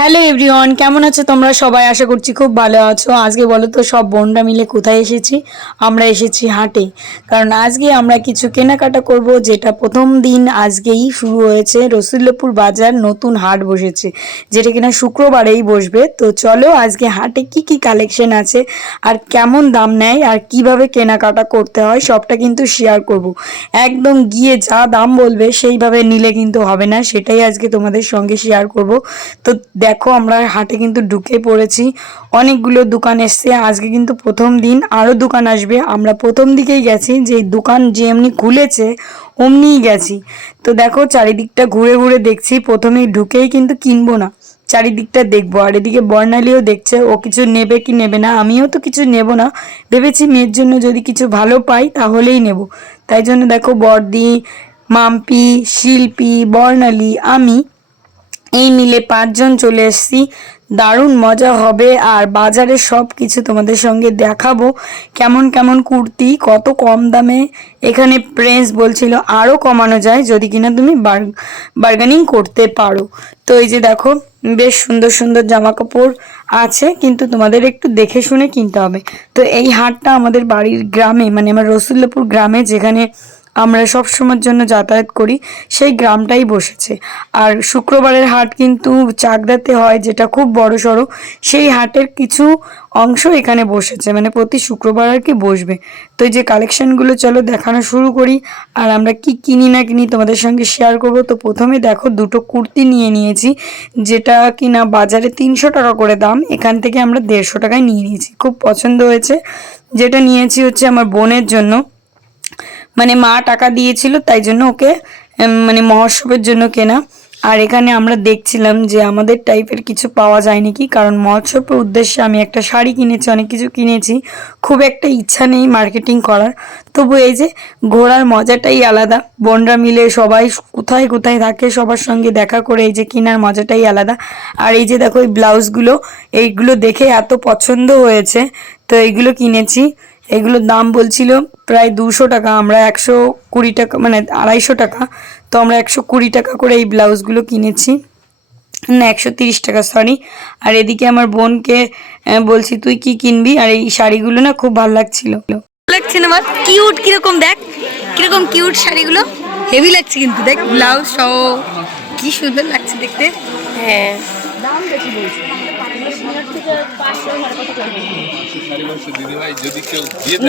Hello everyone, কেমন আছো তোমরা সবাই? আশা করছি খুব ভালো আছো। আজকে বলো তো সব বোনরা মিলে কোথায় এসেছি? আমরা এসেছি হাটে। কারণ আজকে আমরা কিছু কেনাকাটা করব, যেটা প্রথম দিন আজকেই শুরু হয়েছে। রসুল্লাপুর বাজার নতুন হাট বসেছে, যেটা কিনা শুক্রবারেই বসবে। তো চলো আজকে হাটে কি কি কালেকশন আছে আর কেমন দাম নেয় আর কিভাবে কেনাকাটা করতে হয় সবটা কিন্তু শেয়ার করব। একদম গিয়ে যা দাম বলবে সেইভাবে নিলে কিন্তু হবে না, সেটাই আজকে তোমাদের সঙ্গে শেয়ার করব। তো দেখো আমরা হাটে কিন্তু ঢুকে পড়েছি, অনেকগুলো দোকান এসছে আজকে, কিন্তু প্রথম দিন আরও দোকান আসবে। আমরা প্রথম দিকেই গেছি, যে দোকান যে এমনি খুলেছে অমনিই গেছি। তো দেখো চারিদিকটা ঘুরে ঘুরে দেখছি, প্রথমেই ঢুকেই কিন্তু কিনবো না, চারিদিকটা দেখবো। আর এদিকে বর্ণালীও দেখছে ও কিছু নেবে কি নেবে না। আমিও তো কিছু নেব না, ভেবেছি মেয়ের জন্য যদি কিছু ভালো পাই তাহলেই নেব। তাই জন্য দেখো বর্দি, মাম্পি, শিল্পী, বর্ণালী, আমি এই মিলে 5 জন চলে এসেছি। দারুণ মজা হবে আর বাজারে সব কিছু তোমাদের সঙ্গে দেখাবো। কেমন কেমন কুর্তি কত কম দামে এখানে প্রাইস বলছিল আরও কমানো যায় যদি কিনা তুমি বার্গেনিং করতে পারো। তো এই যে দেখো বেশ সুন্দর সুন্দর জামা কাপড় আছে, কিন্তু তোমাদের একটু দেখে শুনে কিনতে হবে। তো এই হাটটা আমাদের বাড়ির গ্রামে, মানে আমার রসুল্লাপুর গ্রামে, যেখানে আমরা সব সময়ের জন্য যাতায়াত করি, সেই গ্রামটাই বসেছে। আর শুক্রবারের হাট কিন্তু চাকদাতে হয়, যেটা খুব বড় সড়ো। সেই হাটের কিছু অংশ এখানে বসেছে, মানে প্রতি শুক্রবার আর কি বসবে। তো এই যে কালেকশনগুলো চলো দেখানো শুরু করি, আর আমরা কি কিনি না কিনি তোমাদের সঙ্গে শেয়ার করব। তো প্রথমে দেখো দুটো কুর্তি নিয়ে নিয়েছি, যেটা কিনা বাজারে 300 টাকা করে দাম, এখান থেকে আমরা 150 টাকায় নিয়ে নিয়েছি। খুব পছন্দ হয়েছে। যেটা নিয়েছি হচ্ছে আমার বোনের জন্য, মানে মা টাকা দিয়েছিল তাই জন্য ওকে মানে মহোৎসবের জন্য কেনা। আর এখানে আমরা দেখছিলাম যে আমাদের টাইপের কিছু পাওয়া যায় নাকি, কারণ মহোৎসবের উদ্দেশ্যে আমি একটা শাড়ি কিনেছি, অনেক কিছু কিনেছি। খুব একটা ইচ্ছা নেই মার্কেটিং করার, তবু এই যে ঘোরার মজাটাই আলাদা। বোনরা মিলে সবাই কোথায় কোথায় থাকে সবার সঙ্গে দেখা করে এই যে কেনার মজাটাই আলাদা। আর এই যে দেখো এই ব্লাউজগুলো, এইগুলো দেখে এত পছন্দ হয়েছে, তো এইগুলো কিনেছি। এগুলোর দাম বলছিল প্রায় 200 টাকা, আমরা 120 টাকা, মানে 250 টাকা। তো আমরা 120 টাকা করে এই ব্লাউজগুলো কিনেছি, না 130 টাকা সরি। আর এদিকে আমার বোনকে বলছি তুই কি কিনবি, আর এই শাড়িগুলো না খুব ভালো লাগছিল। লাগছে না আমার কিউট, কিরকম দেখ, কিরকম কিউট শাড়িগুলো, হেভি লাগছে কিন্তু। দেখ ব্লাউজ সহ কি সুন্দর লাগছে দেখতে। হ্যাঁ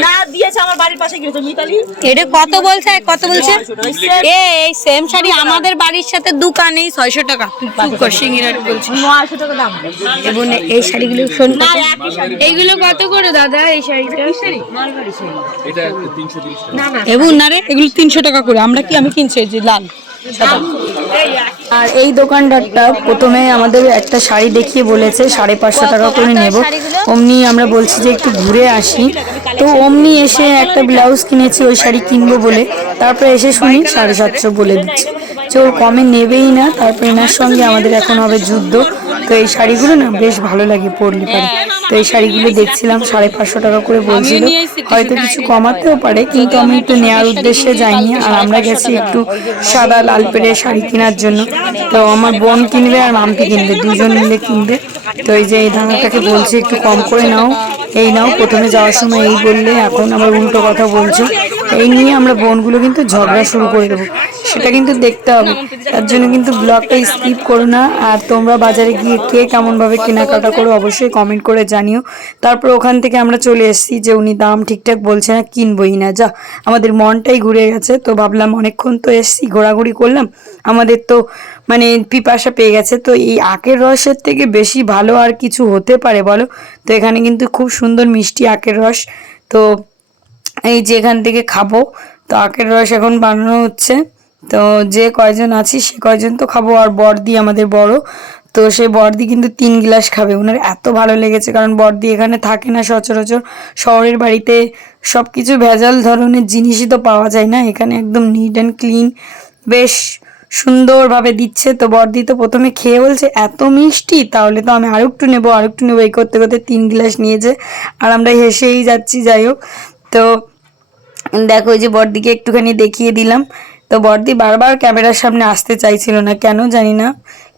না দিয়েছে আমার বাড়ির পাশে গিয়েছে মিতালি। এটা কত বলছে, কত বলছে? এই সেম শাড়ি আমাদের বাড়ির সাথে দোকানেই 600 টাকা। তুই কশিংয়ের বলছিস 900 টাকা দাম। এবং এই শাড়িগুলো শোন না কত? একই শাড়ি। এইগুলো কত করে দাদা? এই শাড়িটা শাড়ি মালবাড়ি শাড়ি। এটা 330 টাকা। না না এবং না রে, এগুলো 300 টাকা করে। আমরা কি, আমি কিনছি এই যে লাল সাদা। এই একই। আর এই দোকানদারটা প্রথমে আমাদের একটা শাড়ি দেখিয়ে বলেছে 550 টাকা করে নেব। অমনি আমরা বলছি যে একটু ঘুরে আসি, তো অমনি এসে একটা ব্লাউজ কিনেছি ওই শাড়ি কিনবো বলে। তারপরে এসে শুনি 750 বলে দিচ্ছে, যে ওর কমে নেবেই না। তারপরে এনার সঙ্গে আমাদের এখন হবে যুদ্ধ। তো এই শাড়িগুলো না বেশ ভালো লাগে পরলে পারে। তো এই শাড়িগুলো দেখছিলাম 550 টাকা করে বলছিল, হয়তো কিছু কমাতেও পারে, কিন্তু আমি একটু নেওয়ার উদ্দেশ্যে যাইনি। আর আমরা গেছি একটু সাদা লাল পেরে শাড়ি কেনার জন্য। তো আমার বোন কিনবে আর মাম্পি কিনবে, 2 জন মিলে কিনবে। তো এই যে এই দানাটাকে বলছে একটু কম করে নাও, এই নাও। প্রথমে যাওয়ার সময় এই বললে, এখন আবার উল্টো কথা বলছো। এই নিয়ে আমরা বোনগুলো কিন্তু ঝগড়া শুরু করে দেবো, সেটা কিন্তু দেখতে হবে। তার জন্য কিন্তু ব্লগটা স্কিপ করো না। আর তোমরা বাজারে গিয়ে কে কেমনভাবে কেনাকাটা করো অবশ্যই কমেন্ট করে জানিও। তারপর ওখান থেকে আমরা চলে এসেছি, যে উনি দাম ঠিকঠাক বলছে না, কিনবই না। যা, আমাদের মনটাই ঘুরে গেছে। তো ভাবলাম অনেকক্ষণ তো এসেছি, ঘোরাঘুরি করলাম, আমাদের তো মানে পিপাসা পেয়ে গেছে। তো এই আখের রসের থেকে বেশি ভালো আর কিছু হতে পারে বলো? তো এখানে কিন্তু খুব সুন্দর মিষ্টি আখের রস। তো এই যে এখান থেকে খাবো। তো আখের রস এখন বানানো হচ্ছে। তো যে কয়জন আছি সে কয়জন তো খাবো। আর বড়দি আমাদের বড়, তো সেই বড়দি কিন্তু 3 গ্লাস খাবে। ওনার এত ভালো লেগেছে, কারণ বড়দি এখানে থাকে না সচরাচর। শহরের বাড়িতে সব কিছু ভেজাল ধরনের জিনিসই তো পাওয়া যায় না, এখানে একদম নিট অ্যান্ড ক্লিন, বেশ সুন্দরভাবে দিচ্ছে। তো বড়দি তো প্রথমে খেয়ে বলছে এত মিষ্টি, তাহলে তো আমি আরও একটু নেবো, আরও একটু নেবো, এই করতে করতে 3 গ্লাস নিয়েছে। আর আমরা হেসেই যাচ্ছি। যাই হোক, তো দেখো এই যে বড়দিকে একটুখানি দেখিয়ে দিলাম। তো বড়দি বারবার ক্যামেরার সামনে আসতে চাইছিল না, কেন জানি না,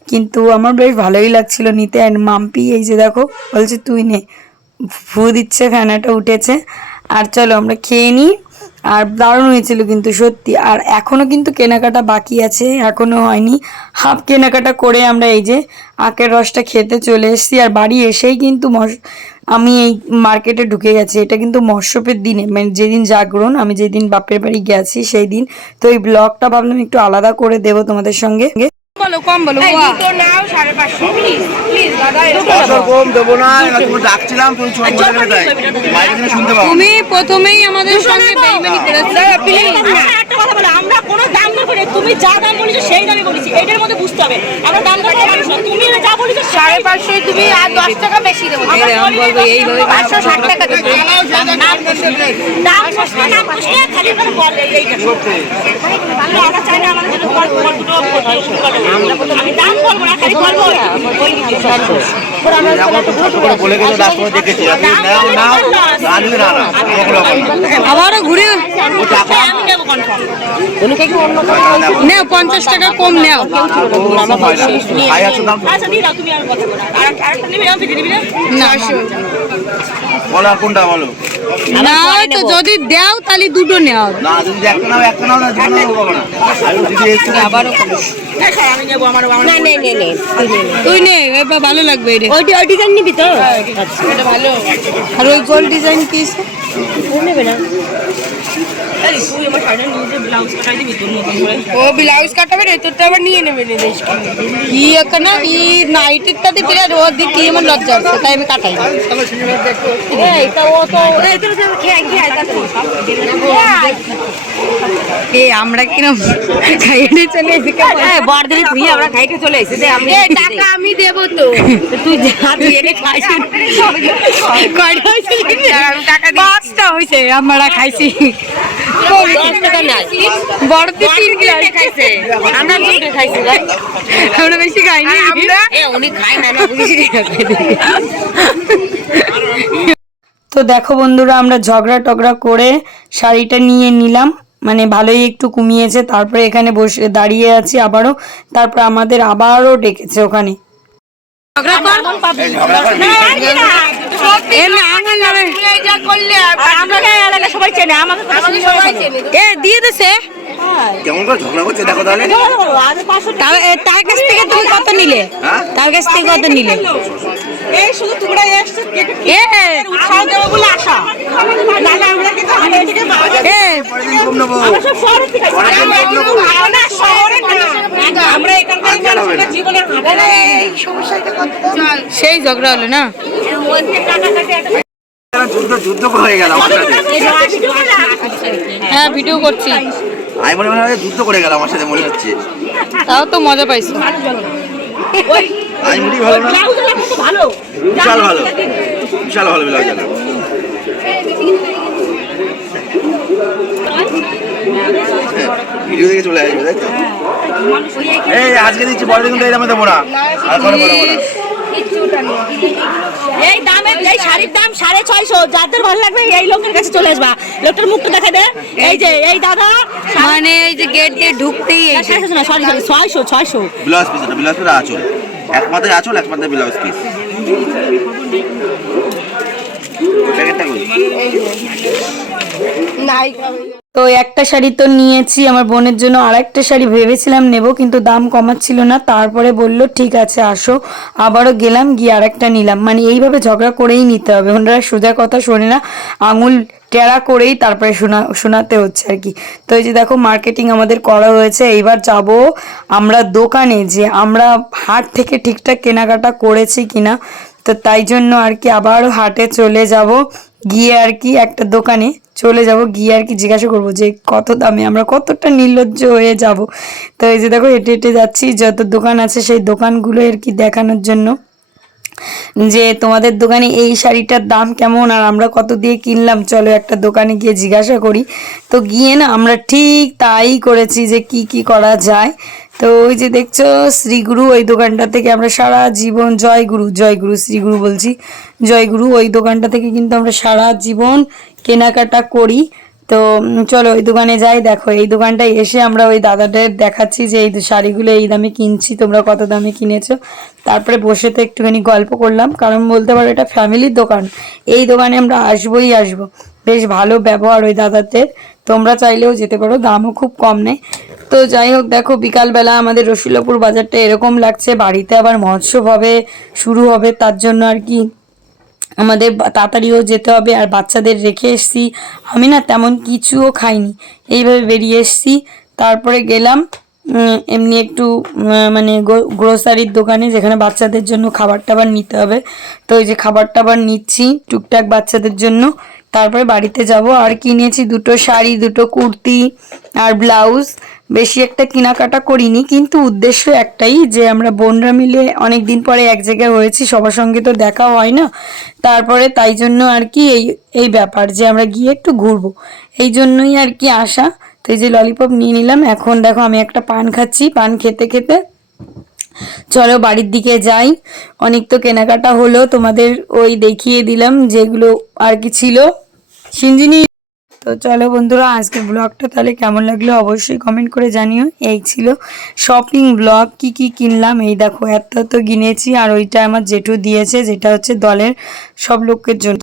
কিন্তু আমার বেশ ভালোই লাগছিল নিতে। অ্যান্ড মাম্পি এই যে দেখো বলছে তুই নে, ফু দিচ্ছে, ফ্যানাটা উঠেছে। আর চলো আমরা খেয়ে নিই। আর দারুণ হয়েছিল কিন্তু সত্যি। আর এখনও কিন্তু কেনাকাটা বাকি আছে, এখনও হয়নি। হাফ কেনাকাটা করে আমরা এই যে আখের রসটা খেতে চলে এসেছি। আর বাড়ি এসেই কিন্তু আমি এই মার্কেটে ঢুকে গেছি। এটা কিন্তু মৎস্যপের দিনে, মানে যেদিন জাগরণ, আমি যেদিন বাপের বাড়ি গেছি সেই দিন। তো এই ব্লগটা ভাবলাম একটু আলাদা করে দেবো তোমাদের সঙ্গে। বলো কম বলো। দুটো নাও 550 প্লিজ প্লিজ দাদা কম দেবো না, তুমি ডাকছিলাম তুমি ছোট করে দেয় মাইকে তুমি শুনতে পাও। তুমি প্রথমেই আমাদের সঙ্গে বেইমানি করেছো। প্লিজ একটা কথা বলো, আমরা কোনো দাম দর করি না। তুমি যা দাম বলেছো সেই দামই বলেছি, এটার মধ্যে বুঝতে হবে আমরা দাম দর করি না। তুমি যা বলেছো 550 তুমি আর 10 টাকা বেশি দেবো। আমি বলবো এইভাবে 560 টাকা দেবো। দাম কষ্টে নাম কষ্টে খালি করে বল এইটা আমরা চাই না আমাদের জন্য দুটো আমি দাম বলবো না, খালি বলবো ওই বলে গেছো রাস্তা দেখেছি নাও নাও না দিলে না না আবারও ঘুরে আমি দেবো কনফার্ম। নেও 50 টাকা কম নেও। ভাই আছে দাম আচ্ছা দিয়ে দাও তুমি আর কথা বলো। আর আরেকটা নেবে আমি দিয়ে দিবি না? না বলো আর কোনটা বলো। না তো যদি দাও তাহলে দুটো নেও। না যদি একটা নাও না জীবনে নেবো না। আমি যদি একটু আবারও হ্যাঁ হ্যাঁ আমি নেবো আমার না নে নে নে তুই নে, এবার ভালো লাগবে এটা। ওই ডিজাইন নিবি তো? এটা ভালো। আর ওই গোল ডিজাইন কি নেবে না? এই তুই আমার শাড়ি নিয়ে ব্লাউজ কাটাই দিবি তোর মতন করে। ও ব্লাউজ কাটাবে রে, তোরটা আবার নিয়ে নেবে রে। কি এখানে ই নাইটিটাতে বিরাট ও দিকে এমন লজ্জা হচ্ছে, তাই আমি কাটাই না। এই তো ও তো এই তো খেয়ে খেয়ে এই আমরা কিরম খাইয়ে চলে এসে বড়দের তুই আমরা খাইতে চলে এসেছে। আমি টাকা আমি দেবো তো। তুই যা তুই এনে খাইস। কয়টা হয়েছে আমি টাকা দিই। 5টা হয়েছে আমরা খাইছি। 10 টাকা নাই বড়তে 3 গ্লাস খাইছে, আমরা দুটো খাইছি। আমরা বেশি খাইনি। উনি খাই না না বুঝিস। তো দেখো বন্ধুরা, আমরা ঝগড়া টগড়া করে শাড়িটা নিয়ে নিলাম, মানে ভালোই একটু কমিয়েছে। তারপরে এখানে বসে দাঁড়িয়ে আছি আবারও। তারপর আমাদের আবারও ডেকেছে ওখানে। সবাই চেনে আমাকে, এ দিয়ে দেছে। কেমন করে ঝগড়া করছে দেখো তাহলে। তার কাছ থেকে তুমি কত নিলে? তার কাছ থেকে কত নিলে? এই শুধু তোমরা এসছো এ উৎসাহ দেবো বলে আশা। নাহলে আমরা কিন্তু আমাদের দিকে এ পরের দিন কম নেবো। আমরা সব শহরে থেকে আসি। আমরা শহরে থেকে আমরা এখানকার মানুষের জীবনের হাঁটা এই সমস্যাটা কত সেই ঝগড়া হলো না। যুদ্ধ হয়ে গেল আমার সাথে। হ্যাঁ ভিডিও করছি। আমি মনে হয় যুদ্ধ করে গেল আমার সাথে মনে হচ্ছে। তাও তো মজা পাইছো। আমি মুড়ি ভালো না, ব্লাউজটা কত ভালো, বিশাল ভালো, বিশাল ভালো ব্লাউজ জানা। ভিডিও দেখে চলে আসবে তাই তো। এই আজকে দিচ্ছি, পরের দিন তো এই দামে দেবো না, আর পরে দেবো না। এই দামের এই শাড়ির দাম 650। যাদের ভালো লাগবে এই লোকের কাছে চলে আসবা। লোকটার মুখটা দেখা দে। এই যে এই দাদা মানে এই যে গেট দিয়ে ঢুকতেই এই যে 600 না, সরি 600। ব্লাউজ পিস, এটা ব্লাউজ পিস আঁচল, এক মাথায় আঁচল এক মাথায় ব্লাউজ পিস। প্যাকেটটা কই? তো একটা শাড়ি তো নিয়েছি, আমার বোনের জন্য আরেকটা শাড়ি ভেবেছিলাম নেব, কিন্তু দাম কমাচ্ছিল না। তারপরে বলল ঠিক আছে আসো, আবারও গেলাম, গিয়ে আরেকটা নিলাম। মানে এইভাবে ঝগড়া করেই নিতে হবে, ওনারা সোজা কথা শোনে না, আঙুল টেরা করেই তারপরে শোনাতে হচ্ছে আর কি। তো এই যে দেখো মার্কেটিং আমাদের করা হয়েছে। এইবার যাব আমরা দোকানে, যে আমরা হাট থেকে ঠিকঠাক কেনাকাটা করেছি কিনা। তো তাই জন্য আর কি আবারও হাটে চলে যাব, গিয়ে আর কি একটা দোকানে চলে যাব, গিয়ে আর কি জিজ্ঞাসা করবো যে কত দামে, আমরা কতটা নির্লজ্জ হয়ে যাব। তো এই যে দেখো হেঁটে হেঁটে যাচ্ছি, যত দোকান আছে সেই দোকানগুলো আর কি দেখানোর জন্য, যে তোমাদের দোকানে এই শাড়িটার দাম কেমন আর আমরা কত দিয়ে কিনলাম, চলো একটা দোকানে গিয়ে জিজ্ঞাসা করি। তো গিয়ে না আমরা ঠিক তাই করেছি যে কি কি করা যায়। তো ওই যে দেখছো শ্রীগুরু, ওই দোকানটা থেকে আমরা সারা জীবন, জয়গুরু শ্রীগুরু বলছি, জয়গুরু, ওই দোকানটা থেকে কিন্তু আমরা সারা জীবন কেনাকাটা করি। তো চলো ওই দোকানে যাই। দেখো এই দোকানটায় এসে আমরা ওই দাদাদের দেখাচ্ছি যে এই শাড়িগুলো এই দামে কিনছি, তোমরা কত দামে কিনেছো। তারপরে বসে তো একটুখানি গল্প করলাম, কারণ বলতে পারো এটা ফ্যামিলির দোকান, এই দোকানে আমরা আসবোই আসবো। বেশ ভালো ব্যবহার ওই দাদাদের, তোমরা চাইলেও যেতে পারো, দামও খুব কম নেই। তো যাই হোক, দেখো বিকালবেলা আমাদের রসুলপুর বাজারটা এরকম লাগছে। বাড়িতে আবার মহোৎসব হবে, শুরু হবে, তার জন্য আর কি আমাদের তাড়াতাড়িও যেতে হবে। আর বাচ্চাদের রেখে এসছি, আমি না তেমন কিছুও খাইনি, এইভাবে বেরিয়ে এসছি। তারপরে গেলাম এমনি একটু মানে গ্রোসারির দোকানে, যেখানে বাচ্চাদের জন্য খাবার টাবার নিতে হবে। তো ওই যে খাবার টাবার নিচ্ছি টুকটাক বাচ্চাদের জন্য, তারপরে বাড়িতে যাব। আর কিনেছি দুটো শাড়ি, দুটো কুর্তি আর ব্লাউজ। বেশি একটা কেনাকাটা করিনি, কিন্তু উদ্দেশ্য একটাই, যে আমরা বোনরা মিলে অনেক দিন পরে এক জায়গায় হয়েছি, সবার সঙ্গে তো দেখা হয় না। তারপরে তাই জন্য আর কি এই এই ব্যাপার যে আমরা গিয়ে একটু ঘুরবো, এই জন্যই আর কি আসা। তো এই যে ললিপপ নিয়ে নিলাম। এখন দেখো আমি একটা পান খাচ্ছি, পান খেতে খেতে চলো বাড়ির দিকে যাই। অনেক তো কেনাকাটা হলো, তোমাদের ওই দেখিয়ে দিলাম যেগুলো আর কি ছিল সিঞ্জিনি। তো চলো বন্ধুরা, আজকের ব্লগটা তাহলে কেমন লাগলো অবশ্যই কমেন্ট করে জানিও। এই ছিল শপিং ব্লগ, কি কি কিনলাম এই দেখো, এত তো কিনেছি। আর ওইটা আমার জেঠু দিয়েছে, যেটা হচ্ছে দলের সব লোকের জন্য।